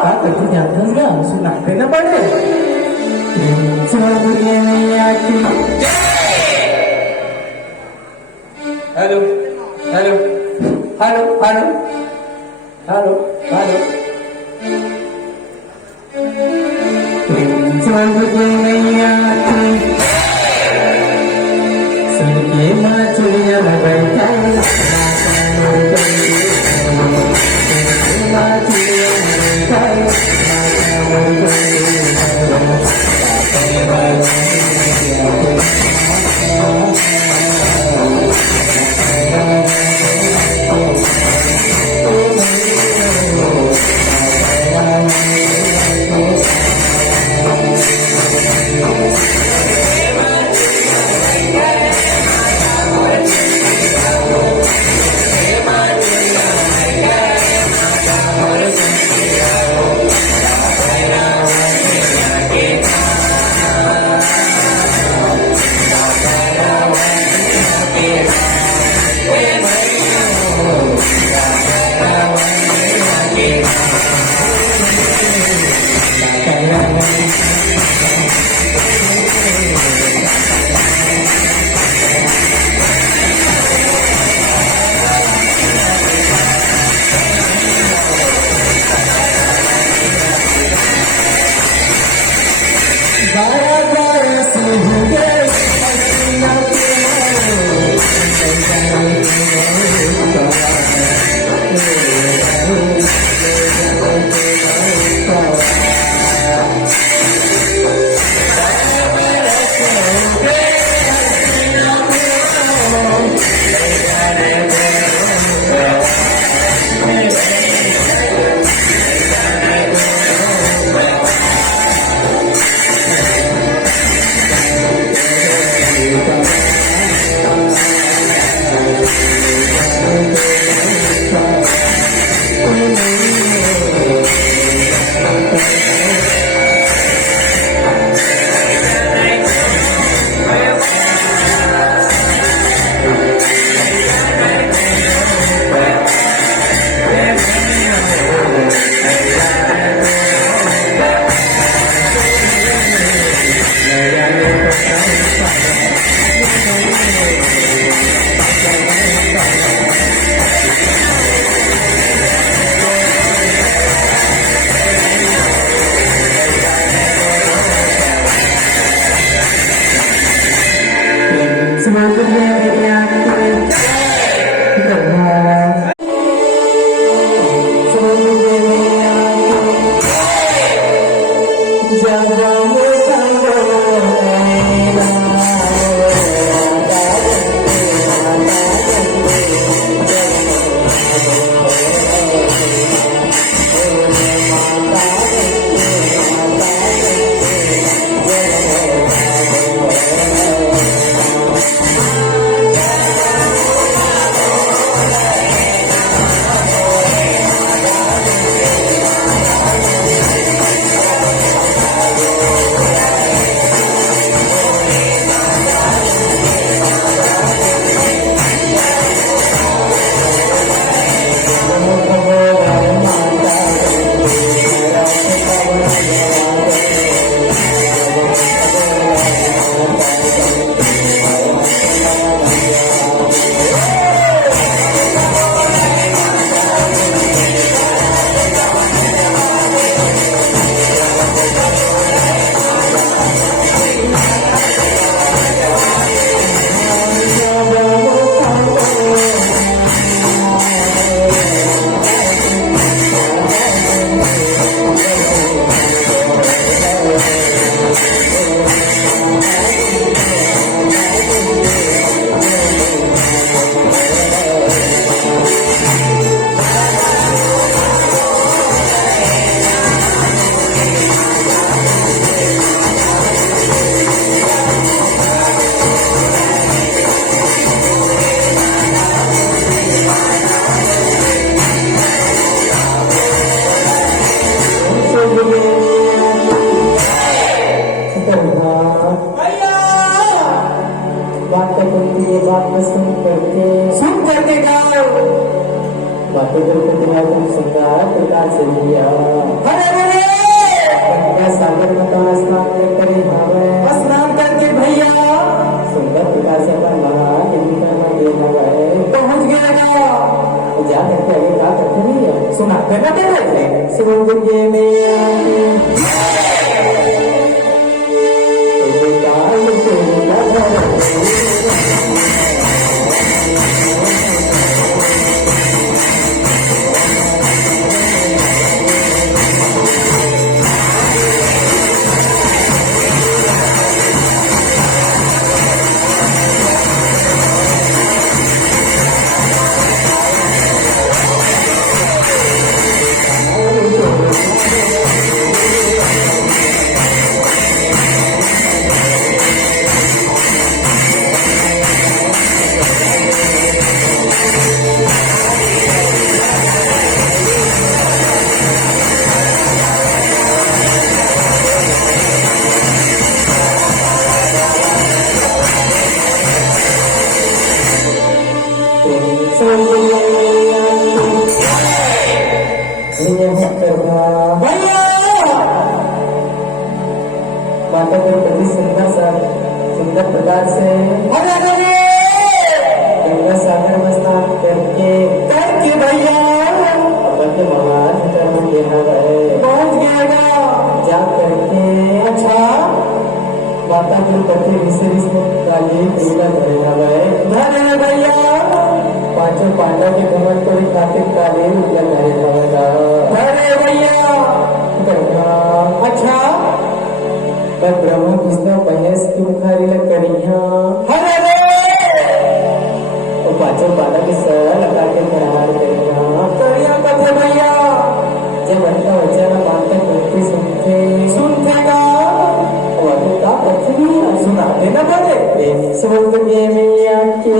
ternyata enggak sunat kenapa deh? Halo, halo, halo, halo, halo, halo. Waktu berketinggalan segala kita sedia. जा करके आगे क्या करते नहीं है सुनाते ना पहले सुनोगे में माता को बड़ी सुंदर प्रकार से गंगा सागर में स्नान करके भैया अपन के महान कर्म देना गए पहुंच गएगा जा करके अच्छा माता के पति विशेष काली पूजा करेगा गए भैया पांचों पांडव के घमंड को खातिर काली पूजा करेगा अरे भैया अच्छा मैं ब्रह्म विष्णु महेश की मुखारी लग करिया तो पांचों पांडव के सर लगा के प्रहार करिया कथे भैया जब बनता वचन मानते करते सुनतेगा और का पृथ्वी सुनाते न पड़े समझ के मैया के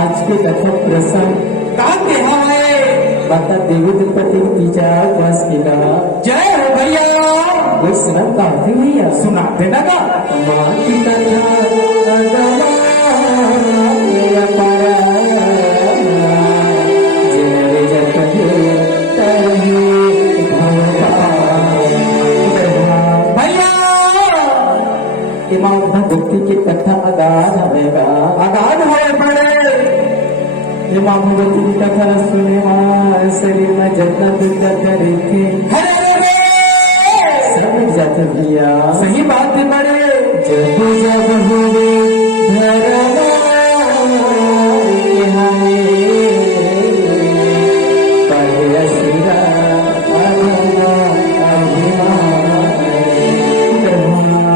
आज के कथा प्रसंग का कहा है माता देवी द्रौपदी तीजा उपवास केला जय हो भैया कोई सुनाता है भैया सुना देना का माँ की कथा मेरा पारा जनरे जगते तरही भैया माँ भक्ति की कथा अगाध रहेगा आगाद है बड़े ये माँ भगवती की कथा सुने माँ शरीर में जतना दुर्गा करे थे सब जाते भैया सही बात है बड़े जब जब हुए धर्मा यहाँ पर अशिरा अधमा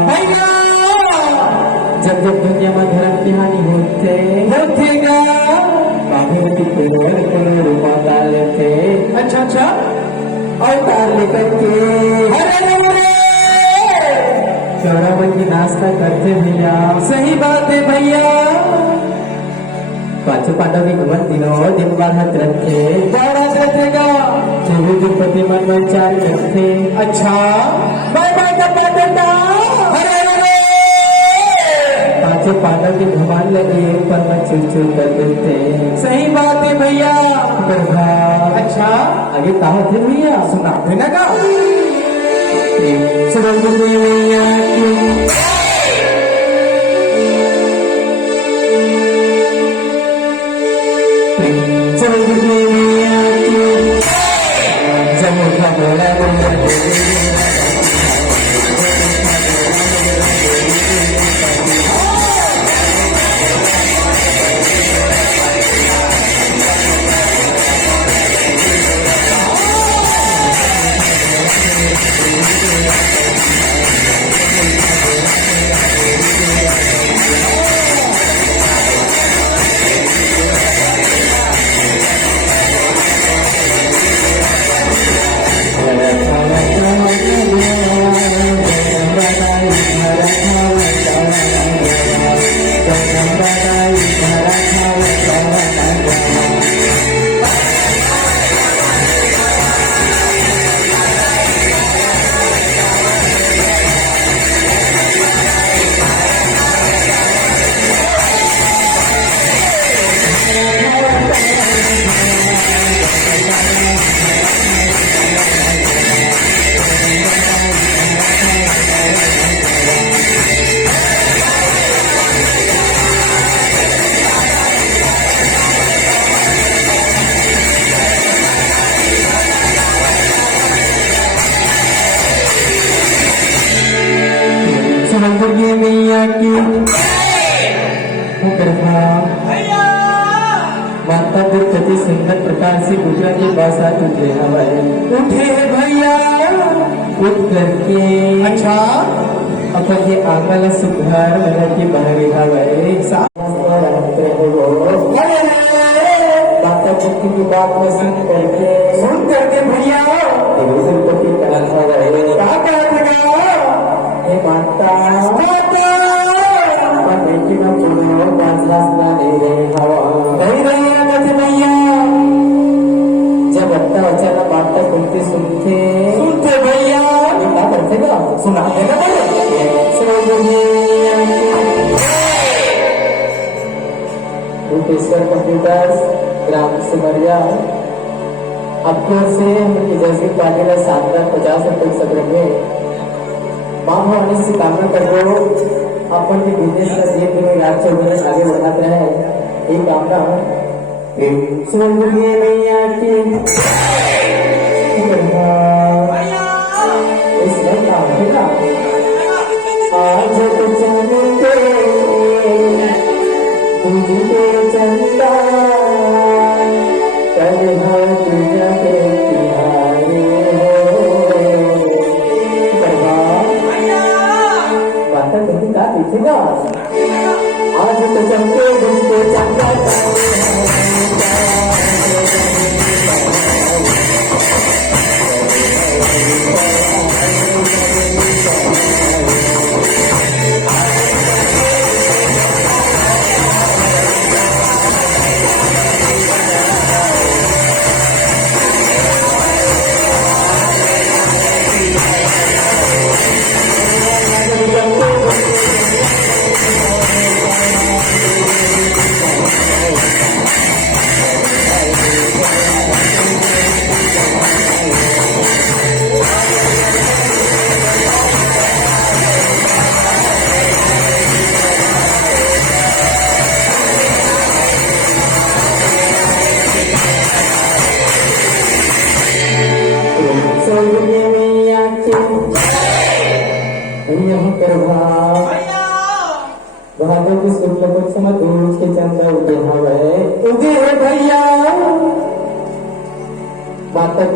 भैया जब जब दुनिया में धर्म की हानि होतेगा भगवती पेड़ रूपा डाल थे अच्छा अच्छा और डाल लेकर के चौरावन की नाश्ता करते भैया सही बात है भैया पांचों पांडव की घुमन दिनों दिन बार हाथ रखे बड़ा देगा देवी द्रौपदी मन में चार रखे अच्छा बाय बाय का बेटा पांचों पांडव की घुमान लगे पर में चुर कर देते सही बात है भैया गरबा अच्छा आगे कहा थे भैया सुना देना का सरस्वती मैया की सरस्वती मैया की जब उठा बोला सरस्वती मैया की माता द्रौपदी सुंदर प्रकार से गुजरा के पास आ उठे हवाए उठे भैया उठ करके अच्छा अपन ये आंगन सुधार वाला के बाहर हवाए माता जी की बात में सुन करके भैया देवी द्रौपदी का हवाए हे माता बेटी में पुण्य बांसला नहीं रहे हवा नहीं रहेगा कैसे भैया जब बच्चा अचानक माता बोलती सुनते भैया ये क्या करते का सुना देना रूपेश्वर कंप्यूटर्स ग्राम सिमरिया आपको से उनकी जैसी पार्टी में शानदार 50 सत्र में माँ भवानी से कामना करो अपन के बिजनेस का ये पूरे रात 14 वर्ष आगे बढ़ाते रहे ये कामना सुनलिए मैया की इसमें काम है ना आज तो चलते तुझे चलता कल हर तुझा के तिहारे बात नहीं का दिखेगा आज तो चलते घूमते चलता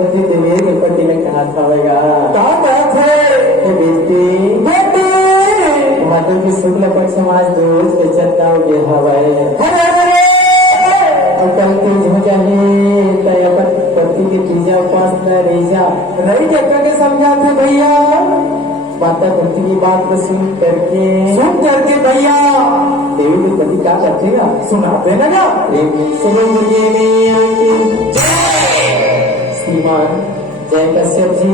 सरस्वती देवी के पति ने कहा था भैया कहा बात है ये बेटी बेटी माता की शुक्ल पक्ष समाज दोष के चलता ये हवाए और कल तेज हो जाए तय पति की पूजा उपासना रेजा रही जगह के समझा थे भैया माता कुंती की बात को सुन करके भैया देवी के पति क्या करतेगा सुनाते ना सुनो मुझे मैया की श्रीमान जय कश्यप जी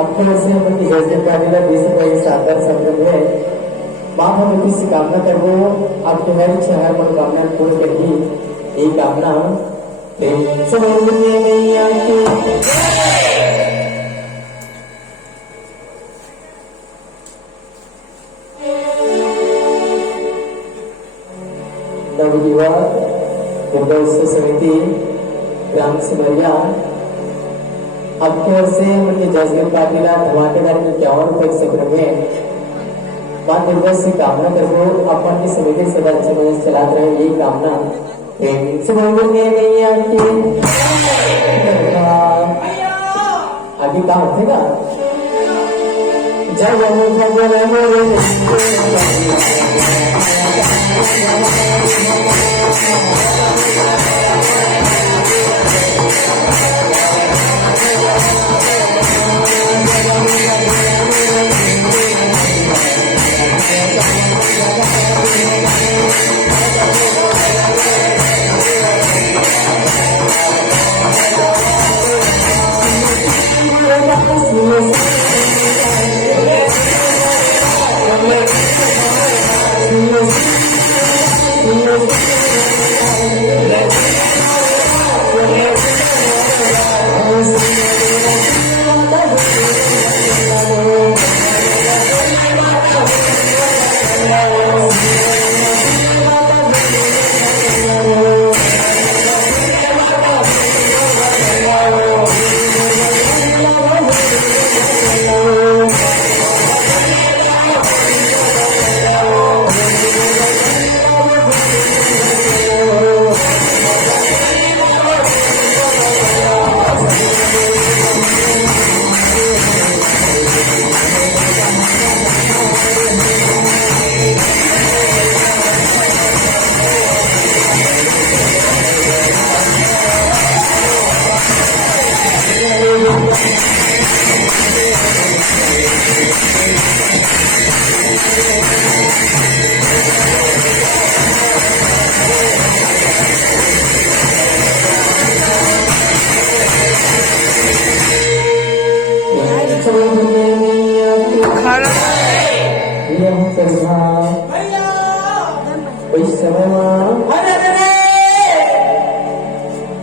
आपको वैसे अपनी जैसे काबिला देश का ये सादर संगम है माँ हम किसी कामना करो आपके हर इच्छा हर मनोकामना पूर्ण करेगी यही कामना सुनो मुझे मैया की नवयुवक दुर्गा उत्सव समिति ग्राम सिमरिया आपकी ओर से मुझे जजगीर पाटिला धमाकेदार की 51 सत्र में मां दुर्गा से कामना करो अपन की समिति सदा अच्छे मजे चलाते रहे यही कामना मैया की आगे काम होगा जब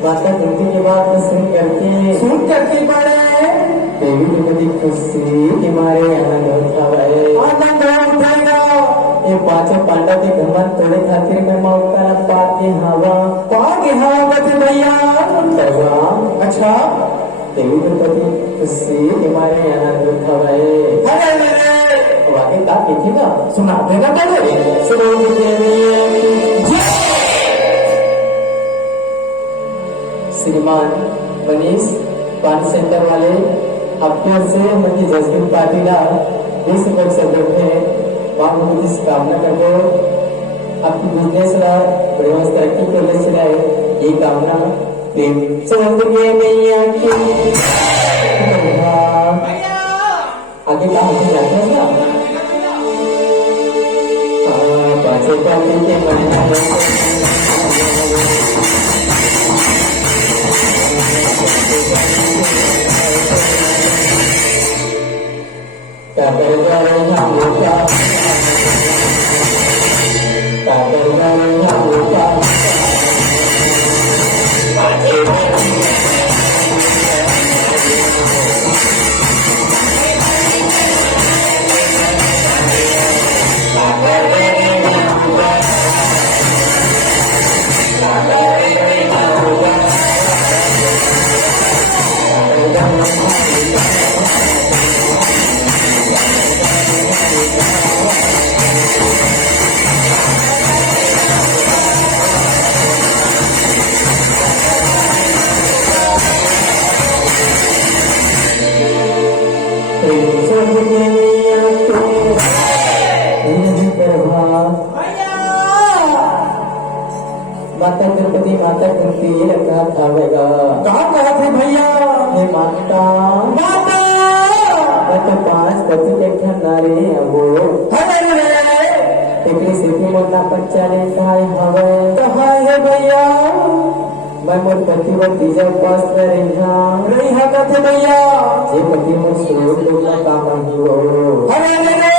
माता कुंती की बात सुन करके बड़े देवी के प्रति खुशी के मारे आनंद उठाएगा ये पांचों पांडव के घमंड तोड़े खातिर में मौका पाके हवा बचे भैया अच्छा देवी के प्रति खुशी के मारे आनंद उठाए वाकई का कीजिएगा सुना देगा पहले सुनो श्रीमान मनीष पान सेंटर वाले आपकी ओर से मुझे जजगीर पाटिला देश भर सदर में मां मुझे कामना करते हो आपकी बिजनेस ला बड़े मस्त तरक्की कर ले चलाए ये कामना प्रेम सौंदर्य मैया की आगे क्या होते जाते हैं ना पाँचों पार्टी के महीना भैया माता तिरुपति माता कुंती रखा आवेगा कहाँ कहा थे भैया हे माता माता मैं तो 5 पति के घर नारी अब अरे टिकली सिटी मोरना पंचाने काय हवे कहाँ है भैया मैं मोर पति वो तीजा पास में रहा रही थे भैया जे पति मोर सोच लोग का काम ही हो अरे